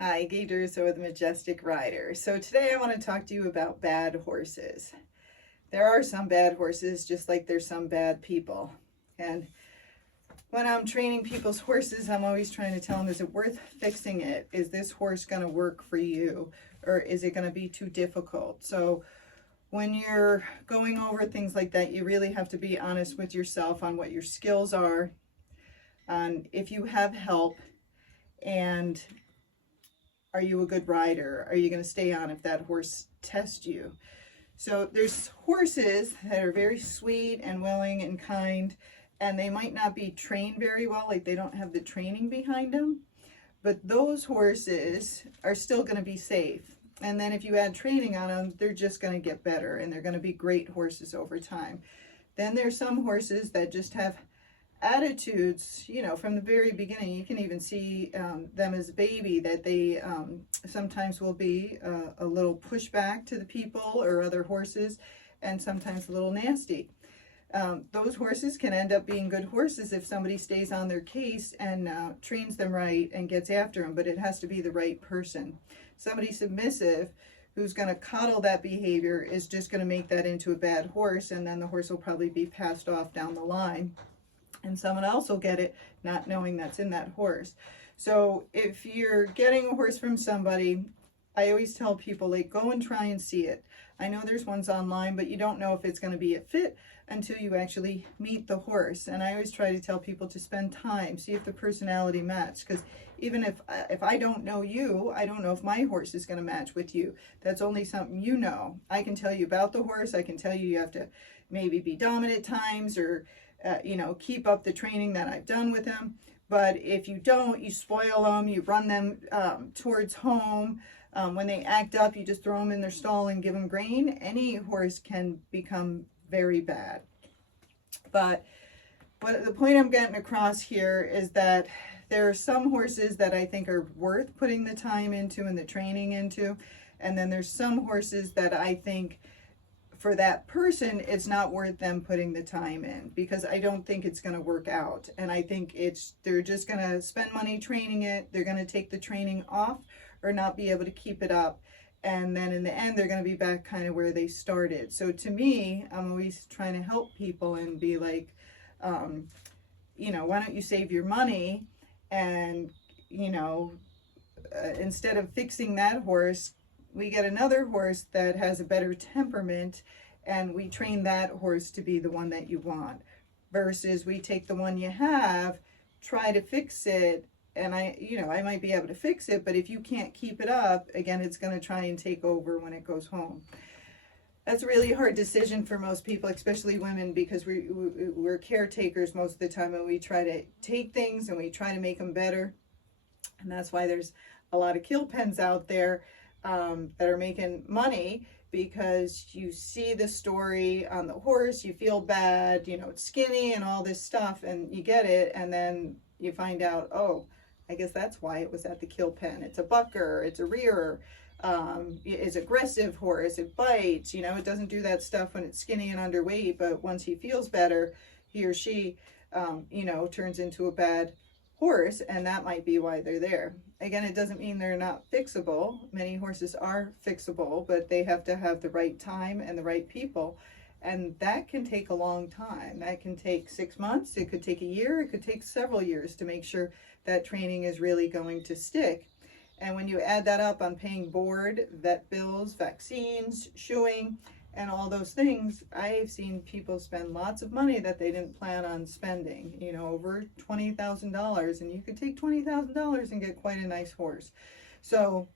Hi, Gaye DeRusso with Majestic Rider. So today I want to talk to you about bad horses. There are some bad horses, just like there's some bad people. And when I'm training people's horses, I'm always trying to tell them, is it worth fixing it? Is this horse going to work for you? Or is it going to be too difficult? So when you're going over things like that, you really have to be honest with yourself on what your skills are, on if you have help, and are you a good rider? Are you going to stay on if that horse tests you? So there's horses that are very sweet and willing and kind, and they might not be trained very well, like they don't have the training behind them, but those horses are still going to be safe. And then if you add training on them, they're just going to get better, and they're going to be great horses over time. Then there's some horses that just have attitudes, from the very beginning. You can even see them as a baby, that they sometimes will be a little pushback to the people or other horses, and sometimes a little nasty. Those horses can end up being good horses if somebody stays on their case and trains them right and gets after them, but it has to be the right person. Somebody submissive who's going to coddle that behavior is just going to make that into a bad horse, and then the horse will probably be passed off down the line. And someone else will get it not knowing that's in that horse. So if you're getting a horse from somebody, I always tell people, like, go and try and see it. I know there's ones online, but you don't know if it's going to be a fit until you actually meet the horse. And I always try to tell people to spend time, see if the personality match. Because even if I don't know you, I don't know if my horse is going to match with you. That's only something you know. I can tell you about the horse. I can tell you have to maybe be dominant at times, or keep up the training that I've done with them. But if you don't, you spoil them, you run them towards home. When they act up, you just throw them in their stall and give them grain. Any horse can become very bad. But the point I'm getting across here is that there are some horses that I think are worth putting the time into and the training into. And then there's some horses that I think, for that person, it's not worth them putting the time in, because I don't think it's going to work out. And I think they're just going to spend money training it. They're going to take the training off or not be able to keep it up. And then in the end, they're going to be back kind of where they started. So to me, I'm always trying to help people and be like, why don't you save your money and, instead of fixing that horse, we get another horse that has a better temperament, and we train that horse to be the one that you want, versus we take the one you have, try to fix it, and I might be able to fix it, but if you can't keep it up, again, it's going to try and take over when it goes home. That's a really hard decision for most people, especially women, because we're caretakers most of the time, and we try to take things and we try to make them better. And that's why there's a lot of kill pens out there that are making money, because you see the story on the horse, you feel bad, it's skinny and all this stuff, and you get it, and then you find out, oh, I guess that's why it was at the kill pen. It's a bucker, it's a rearer, it's aggressive horse, it bites, it doesn't do that stuff when it's skinny and underweight, but once he feels better, he or she, turns into a bad horse, and that might be why they're there. Again, it doesn't mean they're not fixable. Many horses are fixable, but they have to have the right time and the right people, and that can take a long time. That can take 6 months, it could take a year, it could take several years to make sure that training is really going to stick. And when you add that up on paying board, vet bills, vaccines, shoeing, and all those things, I've seen people spend lots of money that they didn't plan on spending, over $20,000, and you could take $20,000 and get quite a nice horse. So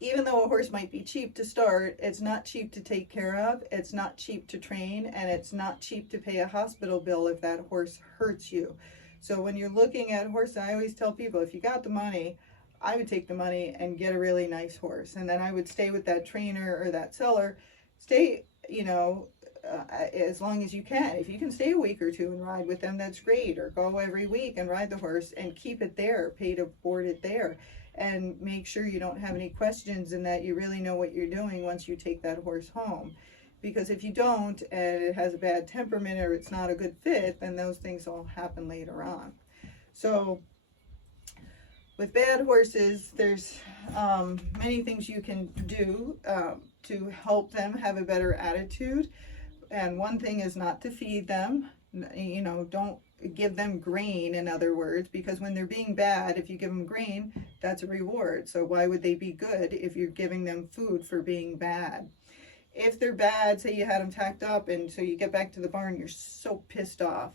even though a horse might be cheap to start, it's not cheap to take care of, it's not cheap to train, and it's not cheap to pay a hospital bill if that horse hurts you. So when you're looking at horses, I always tell people, if you got the money, I would take the money and get a really nice horse, and then I would stay with that trainer or that seller. Stay, as long as you can. If you can stay a week or two and ride with them, that's great. Or go every week and ride the horse and keep it there, pay to board it there, and make sure you don't have any questions and that you really know what you're doing once you take that horse home. Because if you don't, and it has a bad temperament or it's not a good fit, then those things all happen later on. So With bad horses, there's many things you can do to help them have a better attitude. And one thing is not to feed them. You know, don't give them grain, in other words, because when they're being bad, if you give them grain, that's a reward. So why would they be good if you're giving them food for being bad? If they're bad, say you had them tacked up, and so you get back to the barn, you're so pissed off.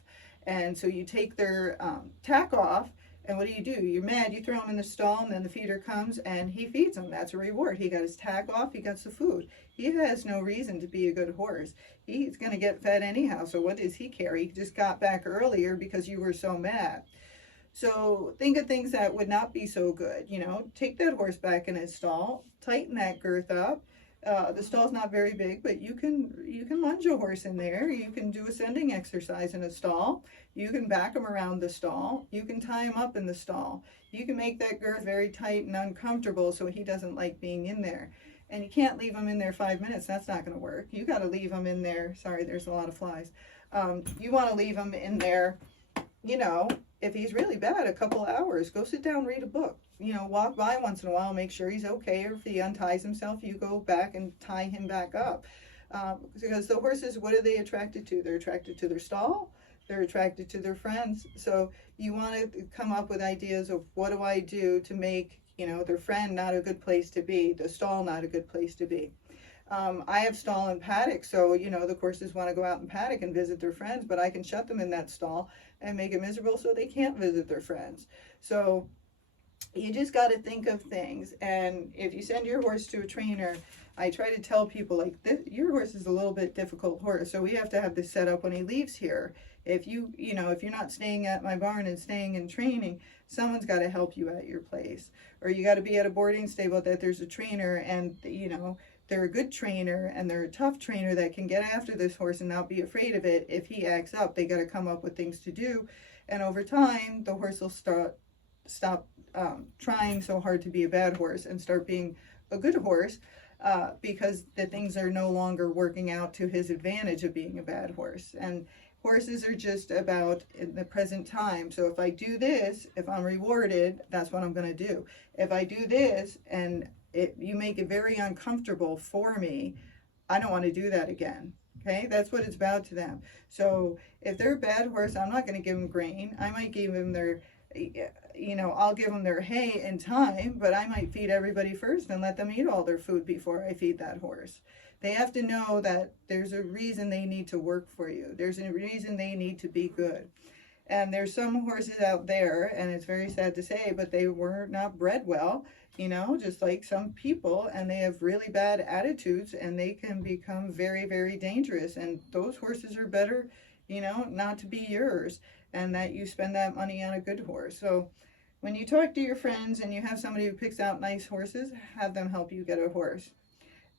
And so you take their tack off, and what do? You're mad, you throw him in the stall, and then the feeder comes and he feeds them. That's a reward. He got his tack off, he got the food. He has no reason to be a good horse. He's going to get fed anyhow, so what does he care? He just got back earlier because you were so mad. So think of things that would not be so good. You know, take that horse back in his stall, tighten that girth up. The stall's not very big, but you can lunge a horse in there. You can do ascending exercise in a stall. You can back him around the stall. You can tie him up in the stall. You can make that girth very tight and uncomfortable so he doesn't like being in there. And you can't leave him in there 5 minutes. That's not going to work. You got to leave him in there. Sorry, there's a lot of flies. You want to leave him in there, you know, if he's really bad, a couple hours. Go sit down, read a book. You know, walk by once in a while, make sure he's okay. Or if he unties himself, you go back and tie him back up. Because the horses, what are they attracted to? They're attracted to their stall. They're attracted to their friends. So you want to come up with ideas of what do I do to make, you know, their friend not a good place to be, the stall not a good place to be. I have stall and paddock, so, you know, the horses want to go out and paddock and visit their friends, but I can shut them in that stall and make it miserable so they can't visit their friends. So you just got to think of things. And if you send your horse to a trainer, I try to tell people, like, your horse is a little bit difficult horse, so we have to have this set up when he leaves here. If you know, if you're not staying at my barn and staying in training, someone's got to help you at your place. Or you got to be at a boarding stable that there's a trainer, and, you know, they're a good trainer and they're a tough trainer that can get after this horse and not be afraid of it. If he acts up, they got to come up with things to do. And over time, the horse will stop trying so hard to be a bad horse and start being a good horse because the things are no longer working out to his advantage of being a bad horse. And horses are just about in the present time. So if I do this, if I'm rewarded, that's what I'm going to do. If I do this and you make it very uncomfortable for me, I don't want to do that again. Okay, that's what it's about to them. So if they're a bad horse, I'm not going to give them grain. I might give them their, you know, I'll give them their hay in time, but I might feed everybody first and let them eat all their food before I feed that horse. They have to know that there's a reason they need to work for you. There's a reason they need to be good. And there's some horses out there, and it's very sad to say, but they were not bred well, you know, just like some people, and they have really bad attitudes, and they can become very, very dangerous. And those horses are better, you know, not to be yours, and that you spend that money on a good horse. So when you talk to your friends and you have somebody who picks out nice horses, have them help you get a horse.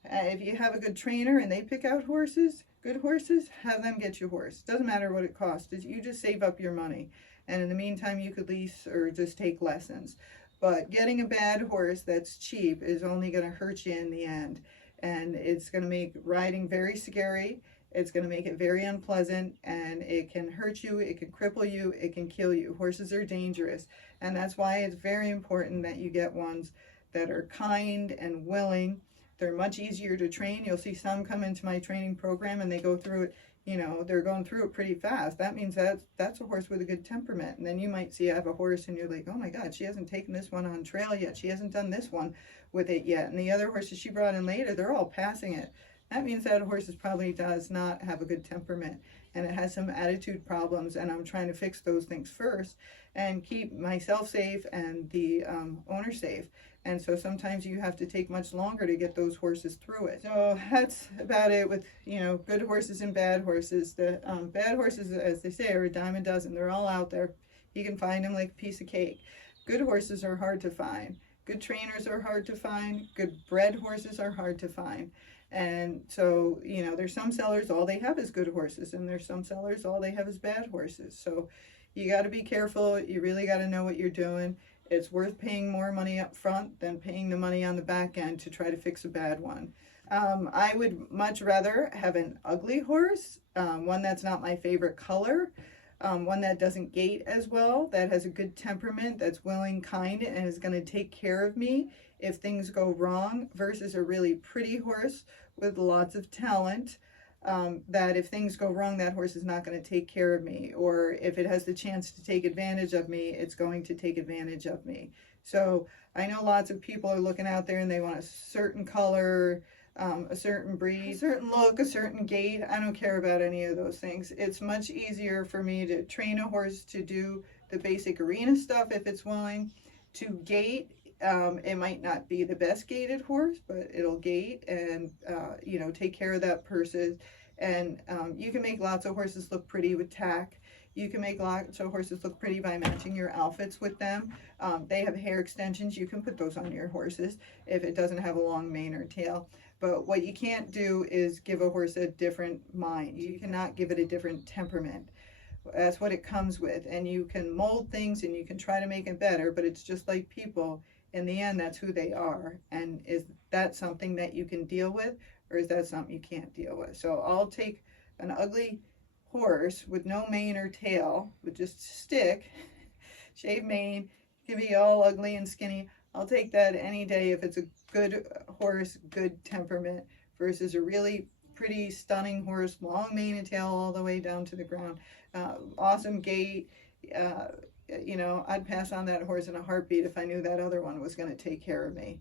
If you have a good trainer and they pick out good horses, have them get you a horse. Doesn't matter what it costs. You just save up your money. And in the meantime, you could lease or just take lessons. But getting a bad horse that's cheap is only going to hurt you in the end. And it's going to make riding very scary. It's going to make it very unpleasant. And it can hurt you. It can cripple you. It can kill you. Horses are dangerous. And that's why it's very important that you get ones that are kind and willing. They're much easier to train. You'll see some come into my training program and they go through it, you know, they're going through it pretty fast. That means that's a horse with a good temperament. And then you might see I have a horse and you're like, oh my God, she hasn't taken this one on trail yet. She hasn't done this one with it yet. And the other horses she brought in later, they're all passing it. That means that horse probably does not have a good temperament and it has some attitude problems. And I'm trying to fix those things first and keep myself safe and the owner safe. And so sometimes you have to take much longer to get those horses through it. So that's about it with, you know, good horses and bad horses. The bad horses, as they say, are a dime a dozen. They're all out there. You can find them like a piece of cake. Good horses are hard to find. Good trainers are hard to find. Good bred horses are hard to find. And so, you know, there's some sellers, all they have is good horses. And there's some sellers, all they have is bad horses. So you got to be careful. You really got to know what you're doing. It's worth paying more money up front than paying the money on the back end to try to fix a bad one. I would much rather have an ugly horse, one that's not my favorite color, one that doesn't gait as well, that has a good temperament, that's willing, kind, and is going to take care of me if things go wrong, versus a really pretty horse with lots of talent, that if things go wrong, that horse is not going to take care of me, or if it has the chance to take advantage of me, it's going to take advantage of me. So I know lots of people are looking out there and they want a certain color, a certain breed, a certain look, a certain gait. I don't care about any of those things. It's much easier for me to train a horse to do the basic arena stuff if it's willing to gait. It might not be the best gaited horse, but it'll gait and, you know, take care of that person. And you can make lots of horses look pretty with tack. You can make lots of horses look pretty by matching your outfits with them. They have hair extensions. You can put those on your horses if it doesn't have a long mane or tail. But what you can't do is give a horse a different mind. You cannot give it a different temperament. That's what it comes with. And you can mold things and you can try to make it better, but it's just like people. In the end, that's who they are. And is that something that you can deal with, or is that something you can't deal with? So I'll take an ugly horse with no mane or tail, with just a stick, shaved mane, can be all ugly and skinny. I'll take that any day if it's a good horse, good temperament, versus a really pretty, stunning horse, long mane and tail all the way down to the ground, awesome gait. You know, I'd pass on that horse in a heartbeat if I knew that other one was going to take care of me.